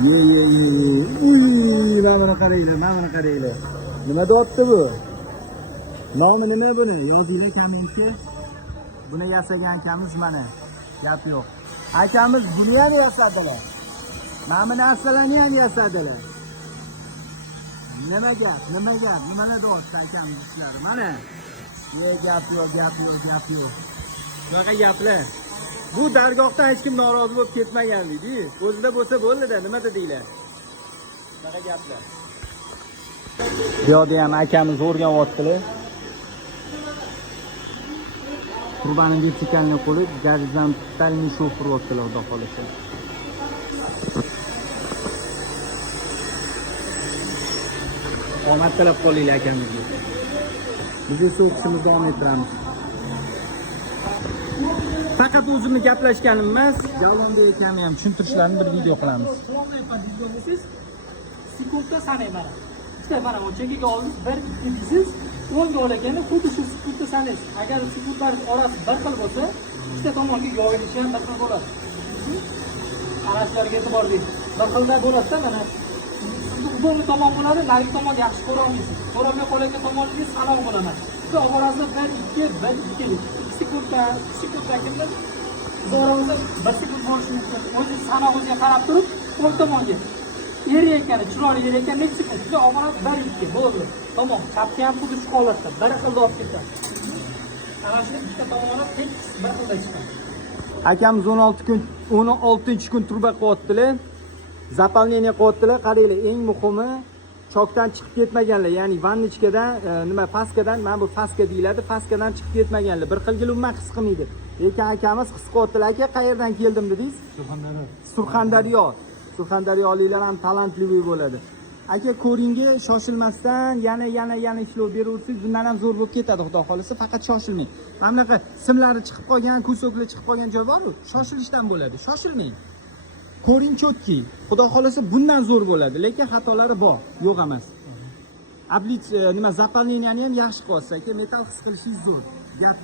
Uy, mana qaranglar, mana qaranglar. Nima deyapti bu? Nomi nima buni? Yozinglar kommentga. Buni yasagan akamiz mana. Gap yo'q. Akamiz buni ham yasadilar. Mana bu narsalarni ham yasadilar. Nima gap? Nimalar deyapti akamiz ishlari? Mana. Gap yo'q. Bunaqa gaplar. Bu dargohda hech kim norozi bo'lib ketmaganlik-ku. O'zida bo'lsa bo'ldi-da, nima dedinglar? Bunaqa gaplar. Bu yerda ham akamiz o'rganyaptilar. Qurbaning vertikalni qo'yib, gorizontalni shofir o'tdilar, xudo xolasa. Omad tilab qolinglar akamizga. Biz esa o'qishimizni davom ettiramiz. Faqat o'zimni gaplashganim emas, Javlonda ekanni ham tushuntirishlarini bir video qilamiz. Sekundda sanayman. İşte mana bu chekiga olib 1 2 siz 10 ga olganda xuddi shu sekundda sanaysiz. Agar sekundlar orasi bir xil bo'lsa, ikkita tomonga yoyilishi ham bir xil bo'ladi. Qarashlarga e'tibor bering. Bir xilda bo'ladi-da mana. Uzun tomon bo'ladi, narigi tomon yaxshi ko'ra olmaysiz. Ko'rolmay qolgan tomoningiz salom bo'laman. Siz ovorazni 1 2 sekundda kimdir? Zo'rimizni 1 sekund bo'lishi mumkin. O'zi sanog'iga qarab turib, o'ng tomonga yer ekani, chiroyli yer ekan, necha sekund? Juda ovoraz 1 2 bo'ldi. Tamom, chapga ham xuddi shu holatda bir xilda olib ketadi. Ana shu ikkita tomonlar tekis bir xilda chiqadi. Akamiz 16-kun turba qilyaptilar. Zapalneniya qilyaptilar. Qaranglar, eng muhimi chokdan chiqib ketmaganlar, ya'ni vannichkadan, faskadan, mana bu faska deyiladi, faskadan chiqib ketmaganlar. Bir xilga umuman his qilmaydi. Lekin akamiz his qilyaptilar. Aka, qayerdan keldim dedingiz? Surxondaryo. Surxondaryoliklar ham talantli bo'ladi. Aka, ko'ringa shoshilmasdan yana ishlov beraversangiz, bundan ham zo'r bo'lib ketadi, xudo xolasa, faqat shoshilmang. Mana bunaqa simlari chiqib qolgan, ko'soklar chiqib qolgan joy bor-ku, shoshilishdan bo'ladi. Shoshilmang. Ko'ring chotki, xudo xolasa bundan zo'r bo'ladi, lekin xatolari bor, yo'q emas. Ablit zapalneniyani ham yaxshi qilsa, aka, metal his qilishingiz zo'r. Gap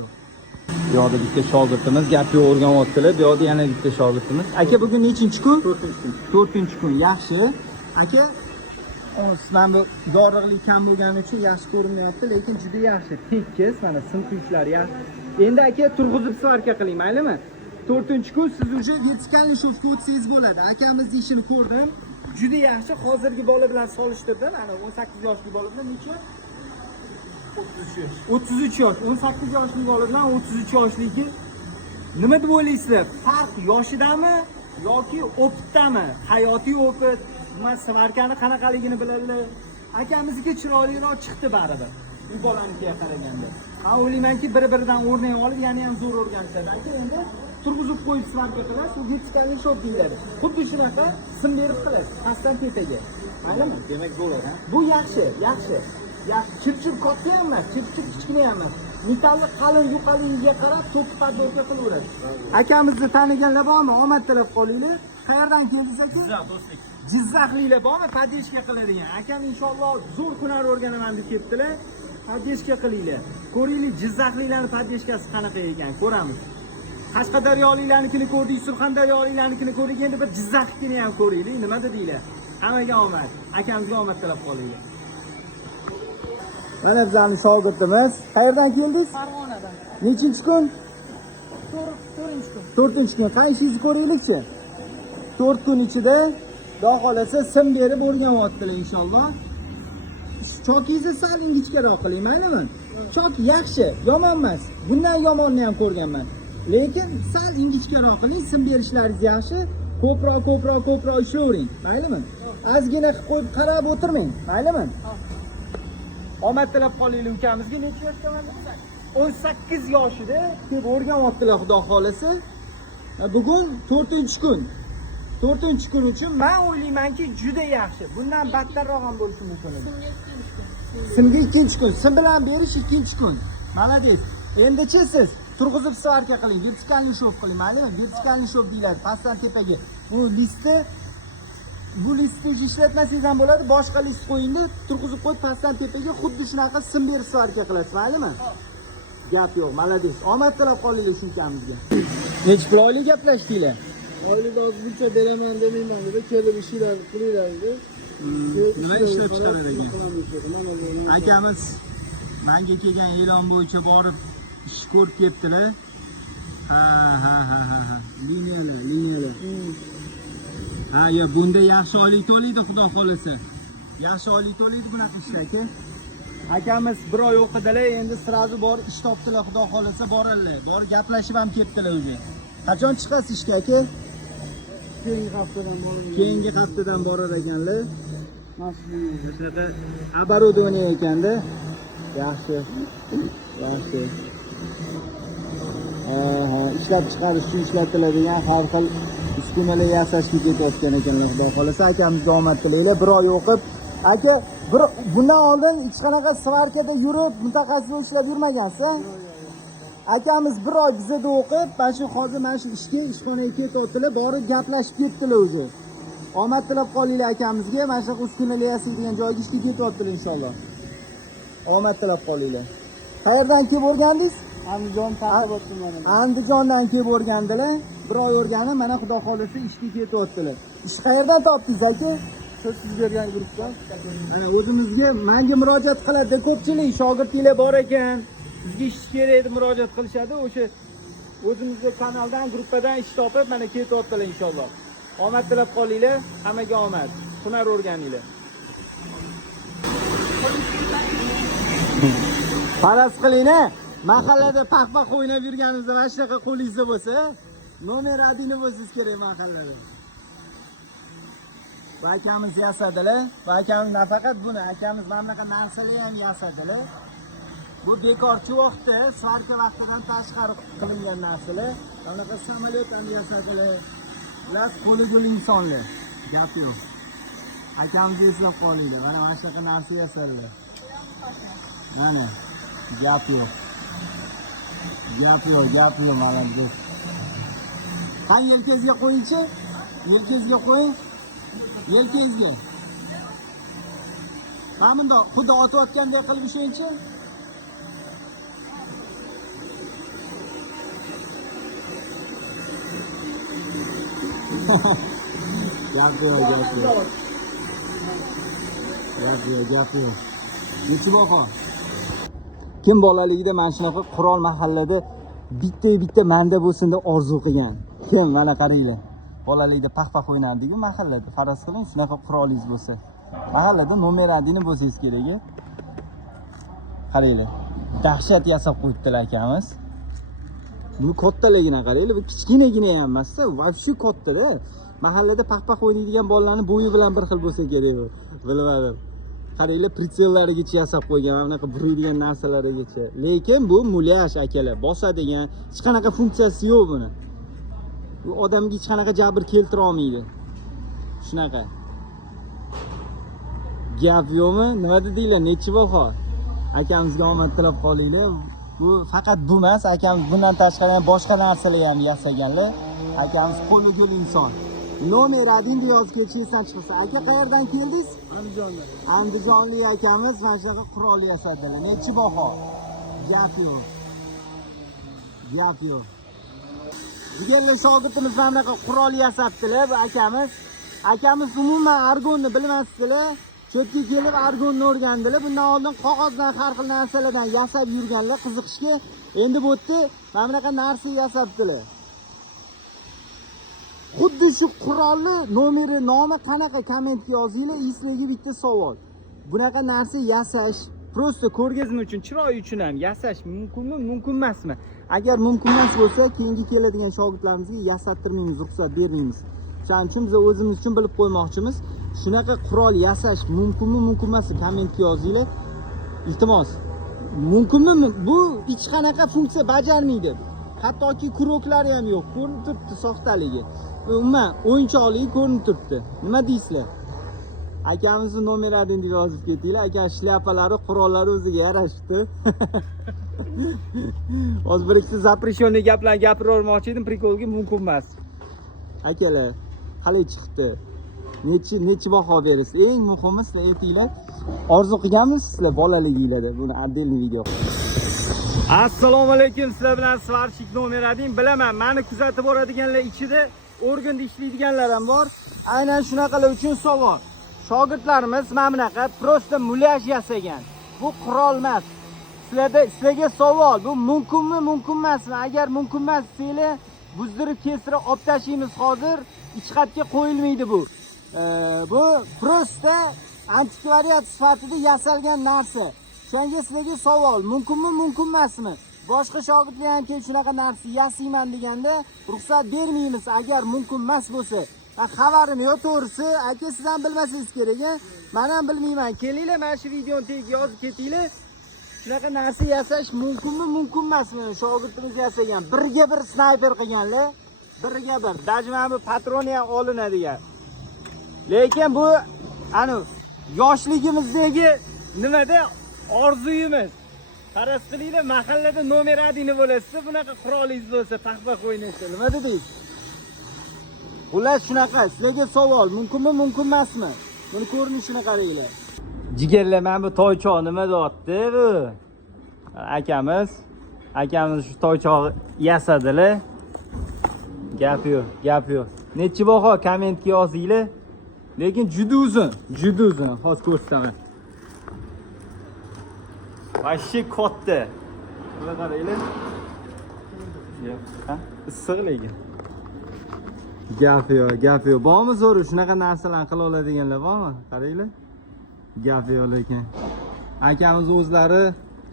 yo'q. Bu yoqda bitta shogirdimiz gap yo'q o'rganyaptilar. Bu yoqda yana bitta shogirdimiz. Aka, bugun nechinchi kun? 4-kun. Yaxshi. Aka, mana bu yorug'lik kam bo'lgani uchun yaxshi ko'rinyapti, lekin juda yaxshi. Tekis, mana sinquvchilar yaxshi. Endi aka, turg'izib svarka qiling, maylimi? 4-kun siz уже vertikalniy shofga o'tsangiz bo'ladi. Akamizning ishini ko'rdim. Juda yaxshi. Hozirgi bola bilan solishtirdim. Ana 18 yoshli bola bilan necha? 33 yosh. 18 yoshli bola bilan 33 yoshligi nima deb o'ylaysizlar? Farq yoshidami yoki opitdami? Hayotiy opit, nima svarkani qanaqaligini biladilar. Akamizniki chiroyliroq chiqdi baribir. Bu bolanikiga qaraganda. Men o'ylaymanki, bir-biridan o'rnak olib, yana ham zo'r o'rganishadi. Aka, endi turg'izib qo'yib svarka qilasiz, u vertikalniy shok deyiladi. Xuddi shunaqa sim berib qilasiz, pastdan tepaga. Maylimi? Demak bo'ladi, ha? Bu yaxshi. Chip katta emas, chip kichkina emas. Metalli qalin yuqaligiga qarab to'p padorka qilaveradi. Akamizni taniganlar bormi? Omad tilab qolinglar. Qayerdan keldingiz aka? Jizzax, do'stlik. Jizzaxliklar bormi? Padeshka qiladigan. Akam inshaalloh zo'r hunar o'rganaman deb ketdilar. Padeshka qilinglar. Ko'ringlar, Jizzaxliklarning padeshkasi qanaqa ekan, ko'ramiz. Qashqadaryoliklarnikini ko'rdik, Surxondaryoliklarnikini ko'rdik, endi bir Jizzaxnikini ham ko'ringlar. Nima dedinglar? Hammaga omad. Akamizga omad tilab qolinglar. Mana bizning shogirdimiz. Qayerdan keldingiz? Farg'onadan. Nechinchi kun? 4-kun. Qayshingizni ko'raylikchi? 4 kun ichida xudo xolasa sim berib o'rganyaptilar inshaalloh. Chokingizni sal ingichkaroq qiling, maylimi? Chok yaxshi, yomon emas. Bundan yomonni ham ko'rganman. Lekin sal ingichkaroq qiling, sim berishlaringiz yaxshi. Ko'proq ishlavering, maylimi? Ozgina qilib qo'yib qarab o'tirmang, maylimi? Omad tilab qolinglar ukamizga. Necha yoshdaman dedilar? 18 yoshida deb o'rganyaptilar, xudo xolasa. Bugun 4-kun. 4-kun uchun men o'ylaymanki, juda yaxshi. Bundan battarroq ham bo'lishi mumkin edi. Simga 2-kun. Sim bilan berish 2-kun. Malades. Endichi siz turg'izib svarka qiling, vertikalniy shov qiling, maylimi? Vertikalniy shov deyiladi, pastdan tepaga. Bu listni ishlatmasangiz ham bo'ladi, boshqa list qo'yingda, turg'izib qo'yib pastdan tepaga xuddi shunaqa sim berib svarka qilasiz, maylimi? Gap yo'q, malades. Omad tilab qolinglar shu ukamizga. Necha pul oylik gaplashdinglar? oylik ozmuncha beraman demayman dedi. Kelib ishinglar qilinglar dedi. Nima ishlab chiqarar ekan? Akamiz menga kelgan e'lon bo'yicha borib ish ko'rib kelibdilar. Ha. Liniyalar. Ha, ya bunda yaxshi oylik to'laydi, xudo xolasa. Yaxshi oylik to'laydi bunaqa ishlar aka. Akamiz bir oy o'qidilar, endi sirazu borib ish topdilar, xudo xolasa boradilar. Borib gaplashib ham ketdilar o'zi. Qachon chiqasiz ishga aka? Keyingi haftadan borar ekanlar. Shunaqa оборудование ekanda. Yaxshi. Ishlab chiqarish uchun ishlatiladigan har xil uskunalar yasashga ketayotgan ekanlar, xudo xolasa. Akamizga omad tilaylar. Bir oy o'qib, aka, bundan oldin hech qanaqa svarkada yurib, mutaxassis bo'lib ishlab yurmagansiz? Akamiz bir oy bizada o'qib, hozir mana shu ishxonaga ketyaptilar, borib gaplashib ketdilar o'zi. Omad tilab qolinglar akamizga, mana shu uskunalar yasaydigan joyga ishga ketyaptilar inshaalloh. Omad tilab qolinglar. Qayerdan kelib o'rgandingiz? Andijon Paxtabod tumani. Andijondan kelib o'rgandilar. Bir oy o'rganib, mana xudo xolasa ishga ketyaptilar. Ish qayerdan topdingiz aka? Siz bergan guruhdan. Mana o'zimizga menga murojaat qiladi ko'pchilik shogirdinglar bor ekan. Bizga ish kerak deb murojaat qilishadi. O'sha o'zimizga kanaldan, gruppadan ish topib, mana ketyaptilar inshaalloh. Omad tilab qolinglar, hammaga omad. Hunar o'rganinglar. Faraz qiling-a, mahallada paxpax o'ynab yurganimizda mana shunaqa qo'lingizda bo'lsa, nomer adini bo'lsangiz kerak mahallada. Va akamiz yasadilar. Va akamiz nafaqat buni, akamiz mana bunaqa narsalar ham yasadilar. Bu bekorchi vaqtda, svarka vaqtidan tashqari qilingan narsalar. Mana bunaqa samolyot ham yasadilar. Ular qo'li gul insonlar. Gap yo'q. Akamizni eslab qolinglar. Mana shunaqa narsa yasadilar. Mana gap yo'q mana bu. Qani yelkangizga qo'yingchi? Yelkangizga qo'ying. Yelkangizga. Mana bundoq xuddi otayotgandek qilib ishlaychi. Gap yo'q. Nechi baho? Kim bolaligida mana shunaqa qurol mahallada bitta manda bo'lsin deb orzu qilgan? Kim? Mana qaranglar. Bolaligida paxpax o'ynardik-ku mahallada. Faraz qiling, shunaqa qurolingiz bo'lsa. Mahallada nomer adini bo'lsangiz kerak. Qaranglar. Dahshat yasab qo'yibdilar akamiz. Bu kattaligina qaranglar, bu kichkinagina ham emas-da, vobshe katta-da. Mahallada paxpax o'ynaydigan bolalarning bo'yi bilan bir xil bo'lsa kerak. Bilmadim. Qaranglar, pritsellarigacha yasab qo'ygan, mana bunaqa buraydigan narsalarigacha. Lekin bu mulyaj akalar, bosadigan, hech qanaqa funksiyasi yo'q buni. Bu odamga hech qanaqa jabr keltira olmaydi. Shunaqa. Gap yo'qmi? Nima dedinglar? Nechi baho? Akamizga omad tilab qolinglar. Bu faqat bu emas, akamiz bundan tashqari ham boshqa narsalar ham yasaganlar. Akamiz qo'li gul inson. Nomer adini yozib ketishingiz chiqsa, aka qayerdan keldingiz? Andijondan. Andijonlik akamiz mana shunaqa qurol yasadilar. Nechi baho? Gap yo'q. Deganlar shogirdimiz mana bunaqa qurol yasabdilar bu akamiz. Akamiz umuman argonni bilmasdilar. Chetga kelib argonni o'rgandilar. Bundan oldin qog'ozdan har xil narsalardan yasab yurganlar qiziqishga. Endi bu yerda mana bunaqa narsa yasabdilar. Xuddi shu qurolni nomeri, nomi qanaqa kommentga yozinglar, sizlarga bitta savol. Bunaqa narsa yasash, prosta ko'rgazma uchun, chiroy uchun ham yasash mumkinmi, mumkin emasmi? Agar mumkin emas bo'lsa, keyingi keladigan shogirdlarimizga yasattirmaymiz, ruxsat bermaymiz. Shuning uchun biz o'zimiz uchun bilib qo'ymoqchimiz. Shunaqa qurol yasash mumkinmi, mumkin emasmi? Kommentga yozinglar. Iltimos. Mumkinmi? Bu hech qanaqa funksiya bajarmaydi. Hattoki kuroklari ham yo'q. Ko'rinib turibdi soxtaligi. Umuman o'yinchoqligi ko'rinib turibdi. Nima deysizlar? Akamizni nomer adini yozib ketinglar. Aka shlyapalari, qurollari o'ziga yarashibdi. Hozir bir ikkita запрещенный gaplarni gapirmoqchi edim, prikolga mumkin emas. Akalar, qalay chiqdi? Nechi baho berasiz? Eng muhimi sizlar aytinglar. Orzu qilganmisiz sizlar bolaliginglarda buni отдельный video. Assalomu alaykum, sizlar bilan svarshik nomer adin. Bilaman, meni kuzatib boradiganlar ichida organda ishlaydiganlar ham bor. Aynan shunaqalar uchun savol. Shogirdlarimiz mana bunaqa prosta mulyaj yasagan. Bu qurol emas. Sizlarga savol, bu mumkinmi, mumkin emasmi? Agar mumkin emas desanglar, buzdirib kestirib olib tashlaymiz hozir. Ich xatga qo'yilmaydi bu. Bu prosta antikvariat sifatida yasalgan narsa. Shunga sizlarga savol, mumkinmi, mumkin emasmi? Boshqa shogirdlar ham kelib shunaqa narsa yasayman deganda ruxsat bermaymiz agar mumkin emas bo'lsa. Xabarim yo'q to'g'risi, aka siz ham bilmasangiz kerak. Men ham bilmayman. Kelinglar, mana shu videoni tagiga yozib ketinglar. Shunaqa narsa yasash mumkinmi, mumkin emasmi? Shogirdimiz yasagan. Birga bir snayper qilganlar. Birga bir. Dajman bu patroni ham olinadigan. Lekin bu yoshligimizdagi nimada orzuyimiz. Faras qilinglar, mahallada nomer 1 bo'lasiz, bunaqa qurolingiz bo'lsa, paxpa o'ynaysiz. Nima dedingiz? Ular shunaqa, sizlarga savol, mumkinmi, mumkin emasmi? Buni ko'rinishini qaranglar. Jigarlar, mana bu toychoq nima deyapti bu? Akamiz shu toychoq yasadilar. Gap yo'q. Nechi baho kommentga yozinglar. Lekin juda uzun. Hozir ko'rsataman. Vashi katta. Buni qaranglar. Issiq lekin. Gap yo'q. Bormi zo'r shunaqa narsalarni qila oladiganlar bormi? Qaranglar. Gap yo'q lekin. Akamiz o'zlari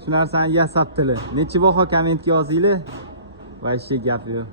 shu narsani yasabdilar. Nechi baho kommentga yozinglar. Vashi gap yo'q.